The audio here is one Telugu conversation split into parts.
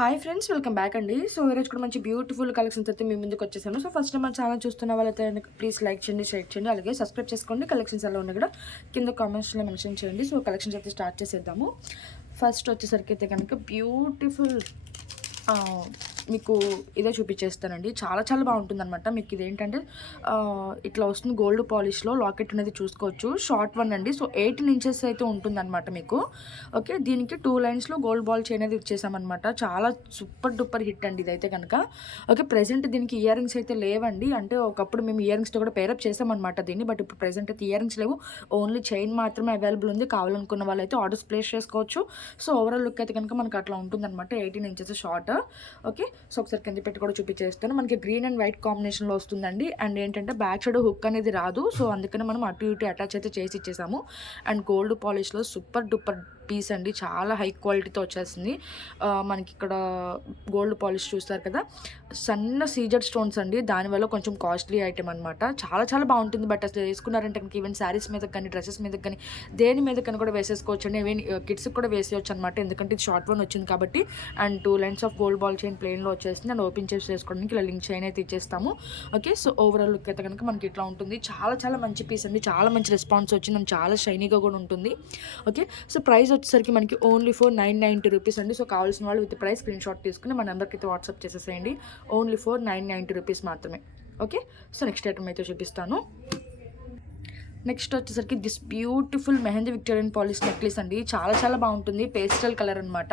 హాయ్ ఫ్రెండ్స్, వెల్కమ్ బ్యాక్ అండి. సో ఈరోజు కూడా మంచి బ్యూటిఫుల్ కలెక్షన్స్ అయితే మీ ముందుకు వచ్చేసాను. సో ఫస్ట్ టైం మన ఛానల్ చూస్తున్న వాళ్ళైతే ప్లీజ్ లైక్ చేయండి, షేర్ చేయండి, అలాగే సబ్స్క్రైబ్ చేసుకోండి. కలెక్షన్స్ ఎలా ఉన్నాయి కూడా కింద కామెంట్స్లో మెన్షన్ చేయండి. సో కలెక్షన్స్ అయితే స్టార్ట్ చేసేద్దాము. ఫస్ట్ వచ్చేసరికి అయితే కనుక బ్యూటిఫుల్ మీకు ఇదే చూపించేస్తానండి. చాలా చాలా బాగుంటుంది అనమాట. మీకు ఇదేంటంటే ఇట్లా వస్తుంది గోల్డ్ పాలిష్లో లాకెట్ అనేది చూసుకోవచ్చు. షార్ట్ వన్ అండి. సో 18 ఇంచెస్ అయితే ఉంటుందన్నమాట మీకు. ఓకే, దీనికి 2 లైన్స్లో గోల్డ్ బాల్ చైన్ అనేది ఇచ్చేసామన్నమాట. చాలా సూపర్ డూపర్ హిట్ అండి ఇదైతే కనుక. ఓకే, ప్రెజెంట్ దీనికి ఇయర్ రింగ్స్ అయితే లేవండి. అంటే ఒకప్పుడు మేము ఇయర్ రింగ్స్తో కూడా పేరప్ చేసామన్నమాట దీన్ని. బట్ ఇప్పుడు ప్రెజెంట్ అయితే ఇయర్ రింగ్స్ లేవు, ఓన్లీ చైన్ మాత్రమే అవైలబుల్ ఉంది. కావాలనుకున్న వాళ్ళైతే ఆర్డర్స్ ప్లేస్ చేసుకోవచ్చు. సో ఓవరాల్ లుక్ అయితే కనుక మనకు అట్లా ఉంటుందన్నమాట. 18 ఇంచెస్ షార్ట్. ఓకే, సో ఒకసారి కింద పెట్టి కూడా చూపించేస్తాను. మనకి గ్రీన్ అండ్ వైట్ కాంబినేషన్లో వస్తుందండి. అండ్ ఏంటంటే బ్యాక్ సైడ్ హుక్ అనేది రాదు. సో అందుకని మనం అటు ఇటు అటాచ్ అయితే చేసి ఇచ్చేసాము. అండ్ గోల్డ్ పాలిష్లో సూపర్ డూపర్ పీస్ అండి. చాలా హై క్వాలిటీతో వచ్చేస్తుంది. మనకి ఇక్కడ గోల్డ్ పాలిష్ చూస్తారు కదా, సన్న సీజెడ్ స్టోన్స్ అండి. దానివల్ల కొంచెం కాస్ట్లీ ఐటమ్ అనమాట. చాలా చాలా బాగుంటుంది. బట్ అసలు వేసుకున్నారంటే కనుక ఈవెన్ శారీస్ మీద కానీ డ్రెస్సెస్ మీద కానీ దేని మీద కానీ కూడా వేసేసుకోవచ్చు అండి. ఈవెన్ కిడ్స్కి కూడా వేసేయచ్చు అనమాట. ఎందుకంటే ఇది షార్ట్ వన్ వచ్చింది కాబట్టి. And 2 lines of gold ball chain ప్లెయిన్లో వచ్చేస్తుంది. అండ్ ఓపెన్ చేసి చేసుకోవడానికి ఇలా లింక్ చైన్ అయితే ఇచ్చేస్తాము. ఓకే, సో ఓవరాల్ లుక్ అయితే కనుక మనకి ఇట్లా ఉంటుంది. చాలా చాలా మంచి పీస్ అండి. చాలా మంచి రెస్పాన్స్ వచ్చింది. చాలా షైనీగా కూడా ఉంటుంది. ఓకే, సో ప్రైస్ వచ్చేసరికి మనకి ఓన్లీ ఫర్ 990 రూపీస్ అండి. సో కావాల్సిన వాళ్ళు విత్ ప్రైస్ స్క్రీన్ షాట్ తీసుకుని మా నెంబర్కి అయితే వాట్సాప్ చేసేసేయండి. ఓన్లీ ఫర్ 990 రూపీస్ మాత్రమే. ఓకే, సో నెక్స్ట్ ఐటమ్ అయితే చూపిస్తాను. నెక్స్ట్ వచ్చేసరికి this beautiful mehndi Victorian polish necklace అండి. చాలా చాలా బాగుంటుంది. పేస్టల్ కలర్ అనమాట.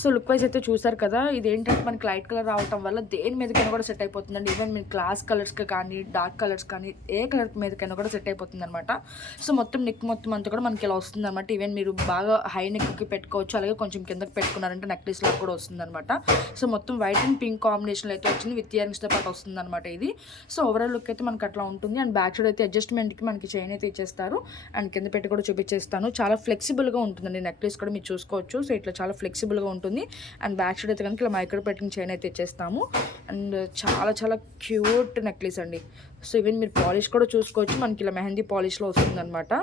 సో లుక్ వైజ్ అయితే చూసారు కదా. ఇది ఏంటంటే మనకి లైట్ కలర్ రావటం వల్ల దేని మీదకైనా కూడా సెట్ అయిపోతుందండి. ఈవెన్ మీకు క్లాస్ కలర్స్కి కానీ డార్క్ కలర్స్ కానీ ఏ కలర్ మీదకైనా కూడా సెట్ అయిపోతుంది అనమాట. సో మొత్తం నెక్ మొత్తం అంతా కూడా మనకి ఇలా వస్తుంది అనమాట. ఈవెన్ మీరు బాగా హై నెక్కి పెట్టుకోవచ్చు, అలాగే కొంచెం కిందకి పెట్టుకున్నారంటే నెక్లెస్ లాగా కూడా వస్తుంది అనమాట. సో మొత్తం వైట్ అండ్ పింక్ కాంబినేషన్లో అయితే వచ్చింది. విత్ ఇయర్ రింగ్స్తో పాటు వస్తుంది అనమాట ఇది. సో ఓవరాల్ లుక్ అయితే మనకి అట్లా ఉంటుంది. అండ్ బ్యాక్ సైడ్ అయితే అడ్జస్ట్మెంట్కి మనకి చైన్ అయితే ఇచ్చేస్తారు. అండ్ కింద పెట్టి కూడా చూపించేస్తాను. చాలా ఫ్లెక్సిబుల్గా ఉంటుందండి. నెక్లెస్ కూడా మీరు చూసుకోవచ్చు. సో ఇట్లా చాలా ఫ్లెక్సిబుల్గా ఉంటుంది. అండ్ బ్యాక్ సైడ్ అయితే కనుక ఇలా మైక్రో పెట్టిన చైన్ అయితే ఇచ్చేస్తాము. అండ్ చాలా చాలా క్యూట్ నెక్లెస్ అండి. సో ఈవెన్ మీరు పాలిష్ కూడా చూసుకోవచ్చు. మనకి ఇలా మెహందీ పాలిష్లో వస్తుందన్నమాట.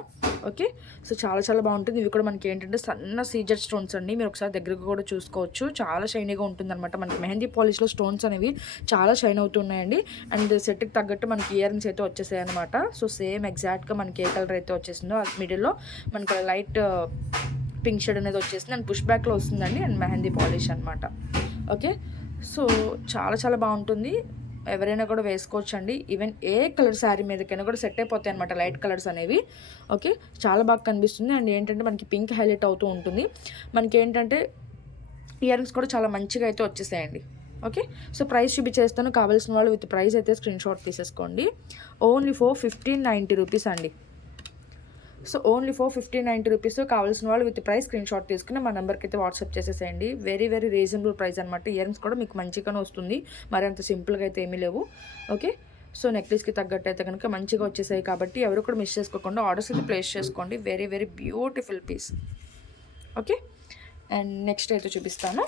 ఓకే, సో చాలా చాలా బాగుంటుంది. ఇవి కూడా మనకి ఏంటంటే సన్న సీజెడ్ స్టోన్స్ అండి. మీరు ఒకసారి దగ్గరకు కూడా చూసుకోవచ్చు. చాలా షైనీగా ఉంటుంది అనమాట. మనకి మెహందీ పాలిష్లో స్టోన్స్ అనేవి చాలా షైన్ అవుతున్నాయండి. అండ్ సెట్కి తగ్గట్టు మనకి ఇయర్ రింగ్స్ అయితే వచ్చేసాయి అనమాట. సో సేమ్ ఎగ్జాక్ట్గా మనకి ఏ కలర్ అయితే వచ్చేసిందో అది మిడిల్లో మనకి లైట్ పింక్ షేడ్ అనేది వచ్చేసింది. అండ్ పుష్ బ్యాక్లో వస్తుందండి. అండ్ మెహందీ పాలిష్ అనమాట. ఓకే, సో చాలా చాలా బాగుంటుంది. ఎవరైనా కూడా వేసుకోవచ్చు అండి. ఈవెన్ ఏ కలర్ శారీ మీదకైనా కూడా సెట్ అయిపోతాయి అనమాట లైట్ కలర్స్ అనేవి. ఓకే, చాలా బాగా కనిపిస్తుంది. అండ్ ఏంటంటే మనకి పింక్ హైలైట్ అవుతూ ఉంటుంది. మనకి ఏంటంటే ఇయర్ రింగ్స్ కూడా చాలా మంచిగా అయితే వచ్చేసాయండి. ఓకే, సో ప్రైస్ చూపించేస్తాను. కావాల్సిన వాళ్ళు విత్ ప్రైస్ అయితే స్క్రీన్ షాట్ తీసేసుకోండి. ఓన్లీ ఫర్ 1590 రూపీస్ అండి. So only for 1590 rupees. కావాల్సిన వాళ్ళు విత్ ప్రైస్ స్క్రీన్ షాట్ తీసుకుని మా నెంబర్కి అయితే వాట్సాప్ చేసేసేయండి. వెరీ వెరీ రీజనబుల్ ప్రైస్ అనమాట. ఇయర్ రింగ్స్ కూడా మీకు మంచిగానే వస్తుంది. మరి అంత సింపుల్గా అయితే ఏమీ లేవు. ఓకే, సో నెక్లెస్కి తగ్గట్టు అయితే కనుక మంచిగా వచ్చేసాయి కాబట్టి ఎవరు కూడా మిస్ చేసుకోకుండా ఆర్డర్స్ అయితే ప్లేస్ చేసుకోండి. Very very beautiful piece. Okay, and next అయితే చూపిస్తాను.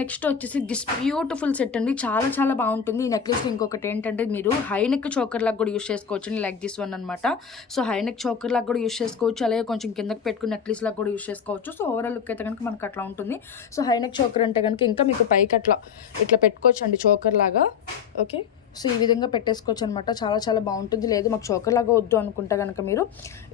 నెక్స్ట్ వచ్చేసి దిస్ బ్యూటిఫుల్ సెట్ అండి. చాలా చాలా బాగుంటుంది. ఈ నెక్లెస్ ఇంకొకటి ఏంటంటే మీరు హై నెక్ చోకర్ లాగా కూడా యూస్ చేసుకోవచ్చు. లైక్ దిస్ వన్ అనమాట. సో హై నెక్ చోకర్ లాగా కూడా యూస్ చేసుకోవచ్చు, అలాగే కొంచెం కిందకి పెట్టుకుని నెక్లెస్ లాగా కూడా యూస్ చేసుకోవచ్చు. సో ఓవరాల్ లుక్ అయితే కనుక మనకు అట్లా ఉంటుంది. సో హై నెక్ చోకర్ అంటే కనుక ఇంకా మీకు పైకి అట్లా ఇట్లా పెట్టుకోవచ్చు అండి చోకర్ లాగా. ఓకే, సో ఈ విధంగా పెట్టేసుకోవచ్చు అనమాట. చాలా చాలా బాగుంటుంది. లేదు మాకు చోకర్ లాగా వద్దు అనుకుంటే కనుక మీరు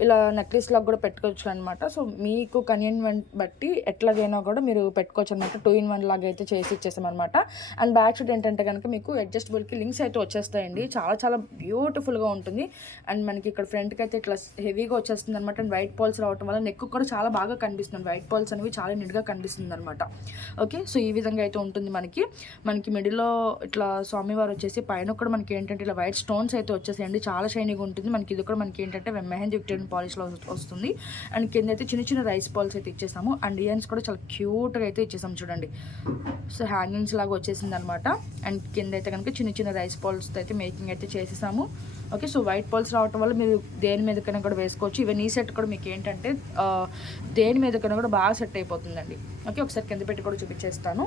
ఇలా నెక్లెస్ లాగా కూడా పెట్టుకోవచ్చు అనమాట. సో మీకు కన్వీనియంట్ బట్టి ఎట్లాగైనా కూడా మీరు పెట్టుకోవచ్చు అనమాట. 2 in 1 లాగా అయితే చేసి ఇచ్చేసామన్నమాట. అండ్ బ్యాక్ సైడ్ ఏంటంటే కనుక మీకు అడ్జస్టబుల్కి లింక్స్ అయితే వచ్చేస్తాయండి. చాలా చాలా బ్యూటిఫుల్గా ఉంటుంది. అండ్ మనకి ఇక్కడ ఫ్రంట్కి అయితే ఇట్లా హెవీగా వచ్చేస్తుంది అనమాట. అండ్ వైట్ పాల్స్ రావడం వల్ల నెక్ కూడా చాలా బాగా కనిపిస్తుంది. వైట్ పాల్స్ అనేవి చాలా నీట్గా కనిపిస్తుంది అనమాట. ఓకే, సో ఈ విధంగా అయితే ఉంటుంది. మనకి మిడిల్లో ఇట్లా స్వామివారు వచ్చేసి పైన కూడా మనకి ఏంటంటే ఇలా వైట్ స్టోన్స్ అయితే వచ్చేసాయండి. చాలా షైనీగా ఉంటుంది. మనకి ఇది కూడా మనకి ఏంటంటే మెహందీ విక్టోరియన్ పాలిష్లో వస్తుంది. అండ్ కింద అయితే చిన్న చిన్న రైస్ బాల్స్ అయితే ఇచ్చేసాము. అండ్ ఇయర్స్ కూడా చాలా క్యూట్గా అయితే ఇచ్చేసాము చూడండి. సో హ్యాంగింగ్స్ లాగా వచ్చేసింది అనమాట. అండ్ కింద అయితే కనుక చిన్న చిన్న రైస్ బాల్స్ అయితే మేకింగ్ అయితే చేసేసాము. ఓకే, సో వైట్ బాల్స్ రావడం వల్ల మీరు దేని మీదకైనా కూడా వేసుకోవచ్చు. ఈవెన్ ఈ సెట్ కూడా మీకు ఏంటంటే దేని మీదకైనా కూడా బాగా సెట్ అయిపోతుందండి. ఓకే, ఒకసారి కింద పెట్టి కూడా చూపించేస్తాను.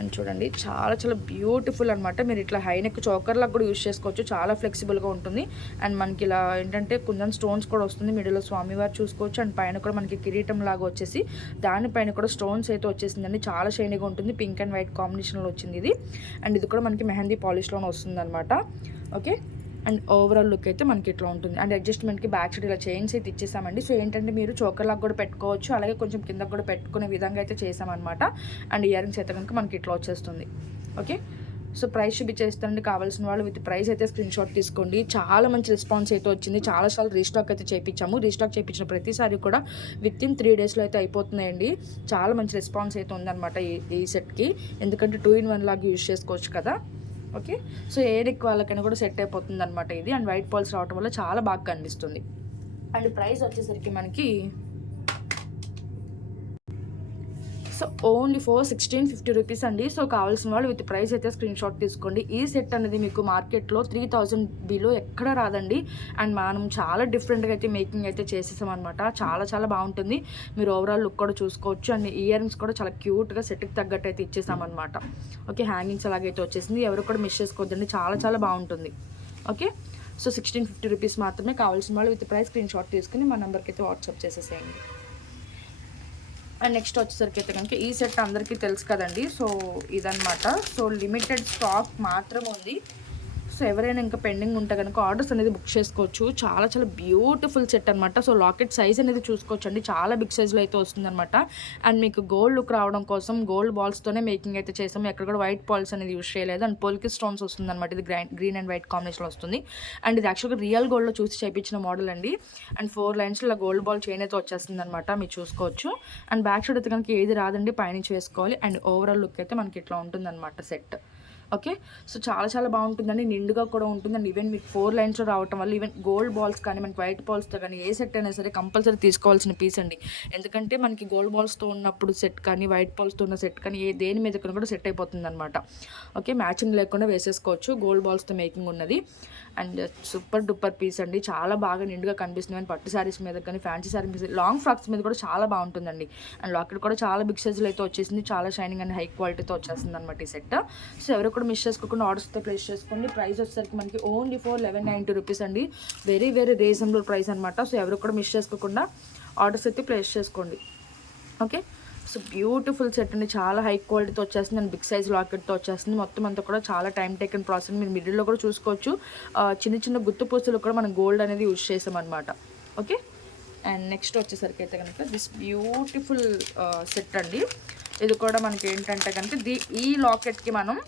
అండ్ చూడండి చాలా చాలా బ్యూటిఫుల్ అనమాట. మీరు ఇట్లా హై నెక్ చోకర్లకు కూడా యూజ్ చేసుకోవచ్చు, చాలా ఫ్లెక్సిబుల్గా ఉంటుంది. అండ్ మనకి ఇలా ఏంటంటే కుందన్ స్టోన్స్ కూడా వస్తుంది, మిడిల్లో స్వామివారు చూసుకోవచ్చు. అండ్ పైన కూడా మనకి కిరీటం లాగా వచ్చేసి దానిపైన కూడా స్టోన్స్ అయితే వచ్చేసిందండి. చాలా షైనీగా ఉంటుంది, పింక్ అండ్ వైట్ కాంబినేషన్లో వచ్చింది ఇది. అండ్ ఇది కూడా మనకి మెహందీ పాలిష్లోనే వస్తుంది అనమాట. ఓకే, అండ్ ఓవరాల్ లుక్ అయితే మనకి ఇట్లా ఉంటుంది. అండ్ అడ్జస్ట్మెంట్కి బ్యాక్ సైడ్ ఇలా చైన్స్ అయితే ఇచ్చేసామండి. సో ఏంటంటే మీరు చోకర్లాగా కూడా పెట్టుకోవచ్చు, అలాగే కొంచెం కిందకు కూడా పెట్టుకునే విధంగా అయితే చేసామన్నమాట. అండ్ ఇయర్ రింగ్స్ అయితే కనుక మనకి ఇట్లా వచ్చేస్తుంది. ఓకే, సో ప్రైస్ చూపించేస్తానండి. కావాల్సిన వాళ్ళు విత్ ప్రైస్ అయితే స్క్రీన్ షాట్ తీసుకోండి. చాలా మంచి రెస్పాన్స్ అయితే వచ్చింది. చాలాసార్లు రీస్టాక్ అయితే చేయించాము. రీస్టాక్ చేయించిన ప్రతిసారి కూడా విత్ ఇన్ 3 డేస్లో అయితే అయిపోతున్నాయండి. చాలా మంచి రెస్పాన్స్ అయితే ఉందన్నమాట ఈ సెట్కి, ఎందుకంటే 2-in-1 లాగా యూజ్ చేసుకోవచ్చు కదా. ఓకే, సో ఏ నెక్ వాళ్ళకైనా కూడా సెట్ అయిపోతుంది అనమాట ఇది. అండ్ వైట్ పాల్స్ రావడం వల్ల చాలా బాగా కనిపిస్తుంది. అండ్ ప్రైస్ వచ్చేసరికి మనకి సో ఓన్లీ ఫర్ 1650 రూపీస్ అండి. సో కావాల్సిన వాళ్ళు విత్ ప్రైస్ అయితే స్క్రీన్ షాట్ తీసుకోండి. ఈ సెట్ అనేది మీకు మార్కెట్లో 3000 బిలో ఎక్కడ రాదండి. అండ్ మనం చాలా డిఫరెంట్గా అయితే మేకింగ్ అయితే చేసేసాం అనమాట. చాలా చాలా బాగుంటుంది. మీరు ఓవరాల్ లుక్ కూడా చూసుకోవచ్చు. అండ్ ఇయర్ రింగ్స్ కూడా చాలా క్యూట్గా సెట్కి తగ్గట్టు అయితే ఇచ్చేసామన్నమాట. ఓకే, హ్యాంగింగ్స్ అలాగైతే వచ్చేసింది. ఎవరు కూడా మిస్ చేసుకోవద్దండి, చాలా చాలా బాగుంటుంది. ఓకే, సో 1650 రూపీస్ మాత్రమే. కావాల్సిన వాళ్ళు విత్ ప్రైస్ స్క్రీన్ షాట్ తీసుకుని మా నెంబర్కి అయితే వాట్సాప్ చేసేసేయండి. అండ్ నెక్స్ట్ వచ్చేసరికి అయితే కనుక ఈ సెట్ అందరికీ తెలుసు కదండి. సో ఇదనమాట. సో లిమిటెడ్ స్టాక్ మాత్రం ఉంది. సో ఎవరైనా ఇంకా పెండింగ్ ఉంటే కనుక ఆర్డర్స్ అనేది బుక్ చేసుకోవచ్చు. చాలా చాలా బ్యూటిఫుల్ సెట్ అనమాట. సో లాకెట్ సైజ్ అనేది చూసుకోవచ్చు అండి, చాలా బిగ్ సైజ్లో అయితే వస్తుందన్నమాట. అండ్ మీకు గోల్డ్ లుక్ రావడం కోసం గోల్డ్ బాల్స్తోనే మేకింగ్ అయితే చేసాము. ఎక్కడ కూడా వైట్ బాల్స్ అనేది యూజ్ చేయలేదు. అండ్ పోల్కి స్టోన్స్ వస్తుంది అనమాట. ఇది గ్రీన్ అండ్ వైట్ కాంబినేషన్లో వస్తుంది. అండ్ ఇది యాక్చువల్గా రియల్ గోల్డ్లో చూసి చేయించిన మోడల్ అండి. అండ్ 4 లైన్స్లో ఇలా గోల్డ్ బాల్ చైన్ అయితే వచ్చేస్తుంది అనమాట, మీరు చూసుకోవచ్చు. అండ్ బ్యాక్ సైడ్ అయితే కనుక ఏది రాదండి, పైనుంచి వేసుకోవాలి. అండ్ ఓవరాల్ లుక్ అయితే మనకి ఇట్లా ఉంటుంది అనమాట సెట్. ఓకే, సో చాలా చాలా బాగుంటుందండి, నిండుగా కూడా ఉంటుందండి. ఈవెన్ మీకు 4 లైన్స్లో రావటం వల్ల ఈవెన్ గోల్డ్ బాల్స్ కానీ మనకి వైట్ బాల్స్తో కానీ ఏ సెట్ అయినా సరే కంపల్సరీ తీసుకోవాల్సిన పీస్ అండి. ఎందుకంటే మనకి గోల్డ్ బాల్స్తో ఉన్నప్పుడు సెట్ కానీ వైట్ బాల్స్తో ఉన్న సెట్ కానీ దేని మీద కూడా సెట్ అయిపోతుంది అనమాట. ఓకే, మ్యాచింగ్ లేకుండా వేసేసుకోవచ్చు. గోల్డ్ బాల్స్తో మేకింగ్ ఉన్నది. అండ్ సూపర్ డూపర్ పీస్ అండి, చాలా బాగా నిండుగా కనిపిస్తుంది. అండ్ పట్టు శారీస్ మీద కానీ ఫ్యాన్సీ శారీ మీద, లాంగ్ ఫ్రాక్స్ మీద కూడా చాలా బాగుంటుందండి. అండ్ లాకెట్ కూడా చాలా బిగ్ సైజులో అయితే వచ్చేసింది. చాలా షైనింగ్ అండ్ హై క్వాలిటీతో వచ్చేస్తుంది అనమాట ఈ సెట్. సో ఎవరు కూడా మిస్ చేసుకోకుండా ఆర్డర్స్ అయితే ప్లేస్ చేసుకోండి. ప్రైస్ వచ్చేసరికి మనకి ఓన్లీ ఫర్ 1190 రూపీస్ అండి. వెరీ వెరీ రీజనబుల్ ప్రైస్ అనమాట. సో ఎవరు కూడా మిస్ చేసుకోకుండా ఆర్డర్స్ అయితే ప్లేస్ చేసుకోండి. ఓకే, సో బ్యూటిఫుల్ సెట్ అండి, చాలా హై క్వాలిటీతో వచ్చేస్తుంది. అండ్ బిగ్ సైజ్ లాకెట్తో వచ్చేస్తుంది. మొత్తం అంతా కూడా చాలా టైం టేకన్ ప్రాసెస్. మీరు మిడిల్లో కూడా చూసుకోవచ్చు. చిన్న చిన్న గుత్తు పూసలు కూడా మనం గోల్డ్ అనేది యూజ్ చేసామన్నమాట. ఓకే, అండ్ నెక్స్ట్ వచ్చేసరికి అయితే కనుక దిస్ బ్యూటిఫుల్ సెట్ అండి. ఇది కూడా మనకి ఏంటంటే కనుక ఈ లాకెట్కి మనం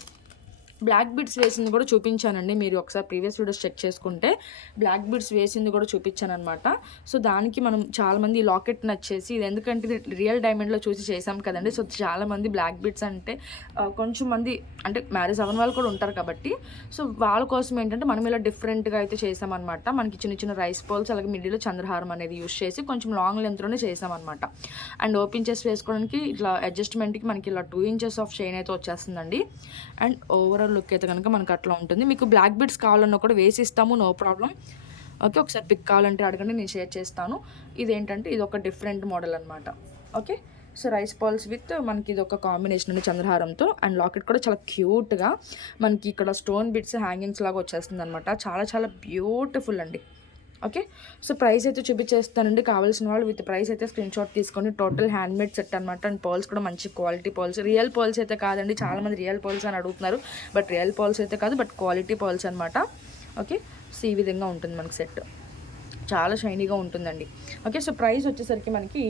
బ్లాక్ బీడ్స్ వేసింది కూడా చూపించానండి. మీరు ఒకసారి ప్రీవియస్ వీడియోస్ చెక్ చేసుకుంటే బ్లాక్ బీడ్స్ వేసింది కూడా చూపించాను అనమాట. సో దానికి మనం చాలామంది ఈ లాకెట్ నచ్చేసి, ఇది ఎందుకంటే ఇది రియల్ డైమండ్లో చూసి చేసాం కదండి. సో చాలామంది బ్లాక్ బీడ్స్ అంటే కొంచెం మంది అంటే మ్యారేజ్ అవ్వని వాళ్ళు కూడా ఉంటారు కాబట్టి, సో వాళ్ళ కోసం ఏంటంటే మనం ఇలా డిఫరెంట్గా అయితే చేసామన్నమాట. మనకి చిన్న చిన్న రైస్ బాల్స్ అలాగే మిడిల్లో చంద్రహారం అనేది యూజ్ చేసి కొంచెం లాంగ్ లెంత్లోనే చేసామన్నమాట. అండ్ ఓపెన్ చేసి వేసుకోవడానికి ఇట్లా అడ్జస్ట్మెంట్కి మనకి ఇలా 2 ఇంచెస్ ఆఫ్ చైన్ అయితే వచ్చేస్తుందండి. అండ్ ఓవరాల్ లుక్ అయితే కనుక మనకు అట్లా ఉంటుంది. మీకు బ్లాక్ బీడ్స్ కావాలన్నా కూడా వేసి ఇస్తాము, నో ప్రాబ్లం. ఓకే, ఒకసారి పిక్ కావాలంటే అడగండి, నేను షేర్ చేస్తాను. ఇదేంటంటే ఇది ఒక డిఫరెంట్ మోడల్ అనమాట. Okay, so rice balls with మనకి ఇది ఒక కాంబినేషన్ అండి చంద్రహారంతో. అండ్ లాకెట్ కూడా చాలా క్యూట్గా మనకి ఇక్కడ స్టోన్ బిట్స్ హ్యాంగింగ్స్ లాగా వచ్చేస్తుంది అనమాట. చాలా చాలా బ్యూటిఫుల్ అండి. ఓకే, సో ప్రైస్ అయితే చూపించేస్తానండి. కావాల్సిన వాళ్ళు విత్ ప్రైస్ అయితే స్క్రీన్ షాట్ తీసుకొని, టోటల్ హ్యాండ్మేడ్ సెట్ అనమాట. అండ్ పర్ల్స్ కూడా మంచి క్వాలిటీ పర్ల్స్, రియల్ పర్ల్స్ అయితే కాదండి. చాలామంది రియల్ పర్ల్స్ అని అడుగుతున్నారు, బట్ రియల్ పర్ల్స్ అయితే కాదు, బట్ క్వాలిటీ పర్ల్స్ అనమాట. ఓకే, సో ఈ విధంగా ఉంటుంది మనకి సెట్, చాలా షైనీగా ఉంటుందండి. ఓకే, సో ప్రైస్ వచ్చేసరికి మనకి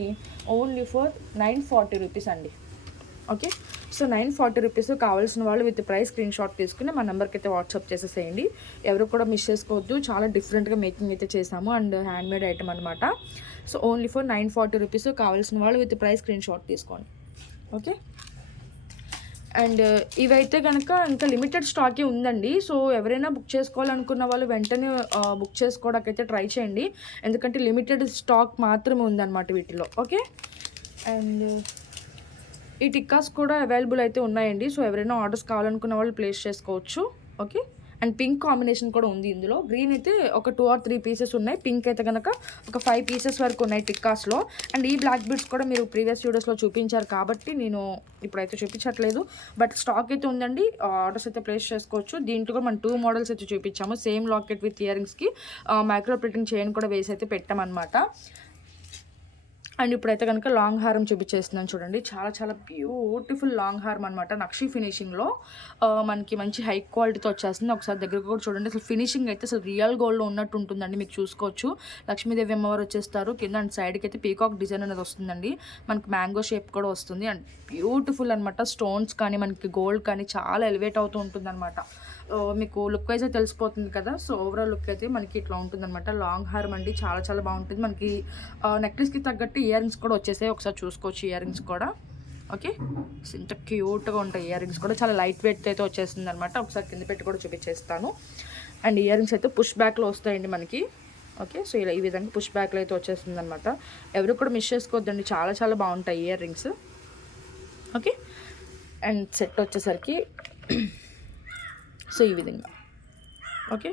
ఓన్లీ ఫర్ 940 రూపీస్ అండి. Okay, so 940 rupees. కావాల్సిన వాళ్ళు విత్ ప్రైస్ స్క్రీన్ షాట్ తీసుకుని మా నెంబర్కి అయితే వాట్సాప్ చేసేసేయండి. ఎవరు కూడా మిస్ చేసుకోవద్దు, చాలా డిఫరెంట్గా మేకింగ్ అయితే చేసాము. అండ్ హ్యాండ్మేడ్ ఐటమ్ అనమాట. So only for 940 rupees. కావాల్సిన వాళ్ళు విత్ ప్రైస్ స్క్రీన్ షాట్ తీసుకోండి. ఓకే, అండ్ ఇవైతే కనుక ఇంకా లిమిటెడ్ స్టాకే ఉందండి. సో ఎవరైనా బుక్ చేసుకోవాలనుకున్న వాళ్ళు వెంటనే బుక్ చేసుకోవడానికి అయితే ట్రై చేయండి, ఎందుకంటే లిమిటెడ్ స్టాక్ మాత్రమే ఉందన్నమాట వీటిలో. ఓకే, అండ్ ఈ టిక్కాస్ కూడా అవైలబుల్ అయితే ఉన్నాయండి. సో ఎవరైనా ఆర్డర్స్ కావాలనుకున్న వాళ్ళు ప్లేస్ చేసుకోవచ్చు. ఓకే, అండ్ పింక్ కాంబినేషన్ కూడా ఉంది ఇందులో. గ్రీన్ అయితే ఒక 2 or 3 పీసెస్ ఉన్నాయి, పింక్ అయితే కనుక ఒక 5 పీసెస్ వరకు ఉన్నాయి టిక్కాస్లో. అండ్ ఈ బ్లాక్ బీడ్స్ కూడా మీరు ప్రీవియస్ వీడియోస్లో చూపించారు కాబట్టి నేను ఇప్పుడైతే చూపించట్లేదు, బట్ స్టాక్ అయితే ఉందండి, ఆర్డర్స్ అయితే ప్లేస్ చేసుకోవచ్చు. దీంట్లో కూడా మనం 2 మోడల్స్ అయితే చూపించాము, సేమ్ లాకెట్ విత్ ఇయర్ రింగ్స్కి మైక్రో ప్రింటింగ్ చైన్ కూడా వేసి అయితే పెట్టామన్నమాట. అండ్ ఇప్పుడైతే కనుక లాంగ్ హారం చూపించేస్తున్నాను చూడండి, చాలా చాలా బ్యూటిఫుల్ లాంగ్ హారం అనమాట, నక్షి ఫినిషింగ్లో మనకి మంచి హై క్వాలిటీతో వచ్చేస్తుంది. ఒకసారి దగ్గరకు కూడా చూడండి, అసలు ఫినిషింగ్ అయితే అసలు రియల్ గోల్డ్లో ఉన్నట్టు ఉంటుందండి, మీకు చూసుకోవచ్చు. లక్ష్మీదేవి అమ్మవారు వచ్చేస్తారు కింద, అండ్ సైడ్కి అయితే పీకాక్ డిజైన్ అనేది వస్తుందండి, మనకి మ్యాంగో షేప్ కూడా వస్తుంది. అండ్ బ్యూటిఫుల్ అనమాట, స్టోన్స్ కానీ మనకి గోల్డ్ కానీ చాలా ఎలివేట్ అవుతూ ఉంటుంది అనమాట. మీకు లుక్ వైజ్ అయితే తెలిసిపోతుంది కదా. సో ఓవరాల్ లుక్ అయితే మనకి ఇట్లా ఉంటుందన్నమాట. లాంగ్ హారం అండి, చాలా చాలా బాగుంటుంది. మనకి నెక్లెస్కి తగ్గట్టు ఇయర్ రింగ్స్ కూడా వచ్చేసాయి, ఒకసారి చూసుకోవచ్చు ఇయర్ రింగ్స్ కూడా. ఓకే, ఇంత క్యూట్గా ఉంటాయి ఇయర్ రింగ్స్ కూడా, చాలా లైట్ వెయిట్ అయితే వచ్చేస్తుంది అనమాట. ఒకసారి కింద పెట్టి కూడా చూపించేస్తాను. అండ్ ఇయర్ రింగ్స్ అయితే పుష్ బ్యాక్లో వస్తాయండి మనకి. ఓకే, సో ఇలా ఈ విధంగా పుష్ బ్యాక్లో అయితే వచ్చేస్తుంది అనమాట. ఎవరు కూడా మిస్ చేసుకోవద్దండి, చాలా చాలా బాగుంటాయి ear rings. Okay, and set వచ్చేసరికి సో ఈ విధంగా. ఓకే,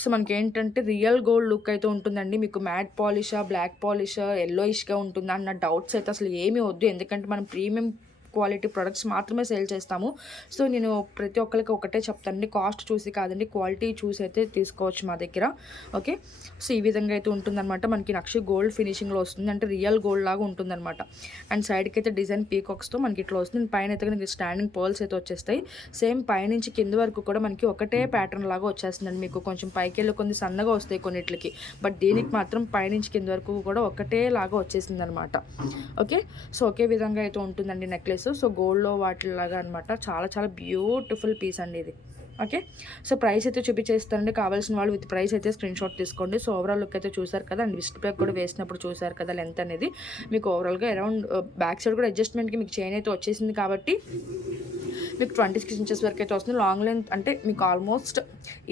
సో మనకి ఏంటంటే రియల్ గోల్డ్ లుక్ అయితే ఉంటుందండి. మీకు మ్యాట్ పాలిషా, బ్లాక్ పాలిషా, ఎల్లోయిష్గా ఉంటుందా అన్న డౌట్స్ అయితే అసలు ఏమీ వద్దు, ఎందుకంటే మనం ప్రీమియం క్వాలిటీ ప్రొడక్ట్స్ మాత్రమే సేల్ చేస్తాము. సో నేను ప్రతి ఒక్కరికి ఒకటే చెప్తానండి, కాస్ట్ చూసి కాదండి, క్వాలిటీ చూసి అయితే తీసుకోవచ్చు మా దగ్గర. ఓకే, సో ఈ విధంగా అయితే ఉంటుందన్నమాట. మనకి నక్షి గోల్డ్ ఫినిషింగ్లో వస్తుంది, అంటే రియల్ గోల్డ్ లాగా ఉంటుందన్నమాట. అండ్ సైడ్కి అయితే డిజైన్ పీకాక్స్తో మనకి ఇట్లా వస్తుంది. పైన అయితే మనకి స్టాండింగ్ పర్ల్స్ అయితే వచ్చేస్తాయి. సేమ్ పైనుంచి కింద వరకు కూడా మనకి ఒకటే ప్యాటర్న్ లాగా వచ్చేస్తుందండి. మీకు కొంచెం పైకి వెళ్ళి కొన్ని సన్నగా వస్తాయి కొన్నిటికి, బట్ దీనికి మాత్రం పైనుంచి కింద వరకు కూడా ఒకటే లాగా వచ్చేసింది అనమాట. ఓకే, సో ఒకే విధంగా అయితే ఉంటుందండి నెక్లెస్. సో గోల్డ్లో వాటిలాగా అనమాట, చాలా చాలా బ్యూటిఫుల్ పీస్ అండి ఇది. ఓకే, సో ప్రైస్ అయితే చూపించేస్తానండి, కావాల్సిన వాళ్ళు విత్ ప్రైస్ అయితే స్క్రీన్ షాట్ తీసుకోండి. సో ఓవరాల్ లుక్ అయితే చూసారు కదా, అండ్ విస్ట్ బ్యాక్ కూడా వేసినప్పుడు చూసారు కదా లెంత్ అనేది. మీకు ఓవరాల్గా అరౌండ్ బ్యాక్ సైడ్ కూడా అడ్జస్ట్మెంట్కి మీకు చైన్ అయితే వచ్చేసింది కాబట్టి మీకు 26 ఇంచెస్ వరకు అయితే వస్తుంది. లాంగ్ లెంత్ అంటే మీకు ఆల్మోస్ట్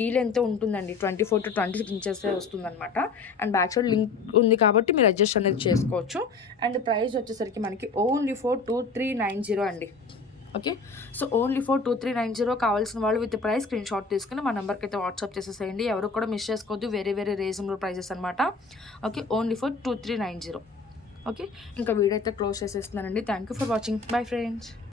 ఈ లెంత్ ఉంటుందండి, 24 to 26 ఇంచెస్ వస్తుందన్నమాట. అండ్ బ్యాక్ సైడ్ లింక్ ఉంది కాబట్టి మీరు అడ్జస్ట్ అనేది చేసుకోవచ్చు. అండ్ ప్రైస్ వచ్చేసరికి మనకి ఓన్లీ 2390 అండి. ఓకే, సో ఓన్లీ 2390 కావాల్సిన వాళ్ళు విత్ ప్రైస్ స్క్రీన్ షాట్ తీసుకుని మా నెంబర్కి అయితే వాట్సాప్ చేసేసేయండి. ఎవరు కూడా మిస్ చేసుకోవద్దు, వెరీ వెరీ రీజనబుల్ ప్రైసెస్ అనమాట. Okay, only 2390. ఓకే, ఇంకా వీడియో అయితే క్లోజ్ చేసేస్తున్నానండి. Thank you for watching, bye friends.